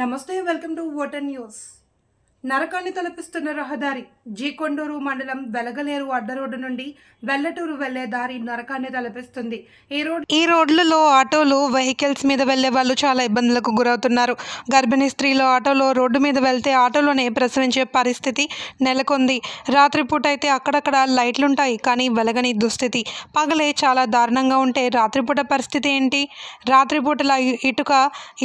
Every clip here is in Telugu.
నమస్తే, వెల్కమ్ టు ఓటర్ న్యూస్. నరకాన్ని తలపిస్తున్న రహదారి. జీకొండూరు మండలం వెలగలేరు అడ్డ రోడ్డు నుండి వెల్లటూరు వెళ్లే దారి నరకాన్ని తలపిస్తుంది. ఈ రోడ్లలో ఆటోలు, వెహికల్స్ మీద వెళ్లే వాళ్ళు చాలా ఇబ్బందులకు గురవుతున్నారు. గర్భిణీ స్త్రీలు ఆటోలో రోడ్డు మీద వెళ్తే ఆటోలోనే ప్రసవించే పరిస్థితి నెలకొంది. రాత్రిపూట అయితే అక్కడక్కడ లైట్లుంటాయి, కానీ వెలగని దుస్థితి. పగలే చాలా దారుణంగా ఉంటే రాత్రిపూట పరిస్థితి ఏంటి? రాత్రిపూటల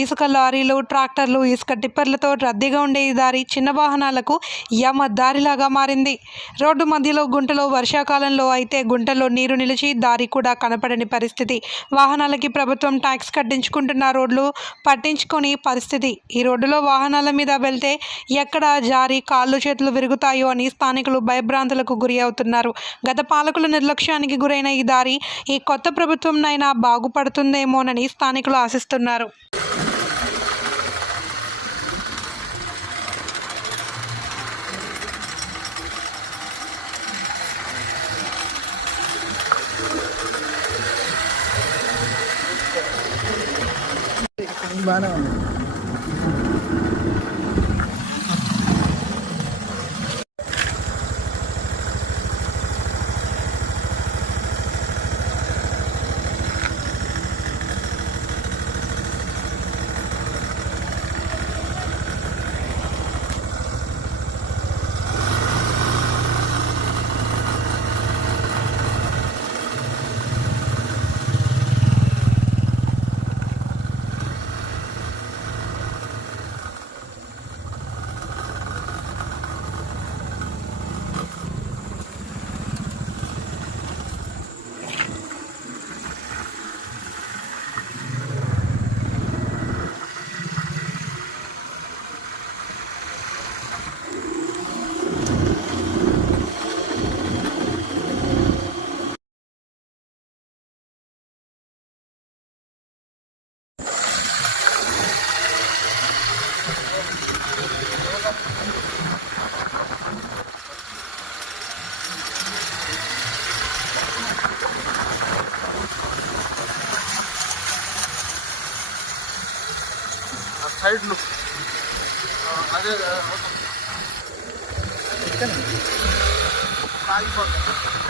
ఇసుక లారీలు, ట్రాక్టర్లు, ఇసుక టిప్పర్లతో రద్దీగా ఉండే ఈ దారి చిన్న వాహనాలకు యమ దారిలాగా మారింది. రోడ్డు మధ్యలో గుంటలో, వర్షాకాలంలో అయితే గుంటలో నీరు నిలిచి దారి కూడా కనపడని పరిస్థితి. వాహనాలకి ప్రభుత్వం ట్యాక్స్ కట్టించుకుంటున్న రోడ్లు పట్టించుకొని పరిస్థితి. ఈ రోడ్డులో వాహనాల మీద వెళ్తే ఎక్కడ జారి కాళ్ళు చేతులు విరుగుతాయో అని స్థానికులు భయభ్రాంతులకు గురి అవుతున్నారు. గత పాలకుల నిర్లక్ష్యానికి గురైన ఈ దారి ఈ కొత్త ప్రభుత్వంనైనా బాగుపడుతుందేమోనని స్థానికులు ఆశిస్తున్నారు. బాగానే ఉంది. సైడ్ లుక్ అదే ఆగిపోతుంది.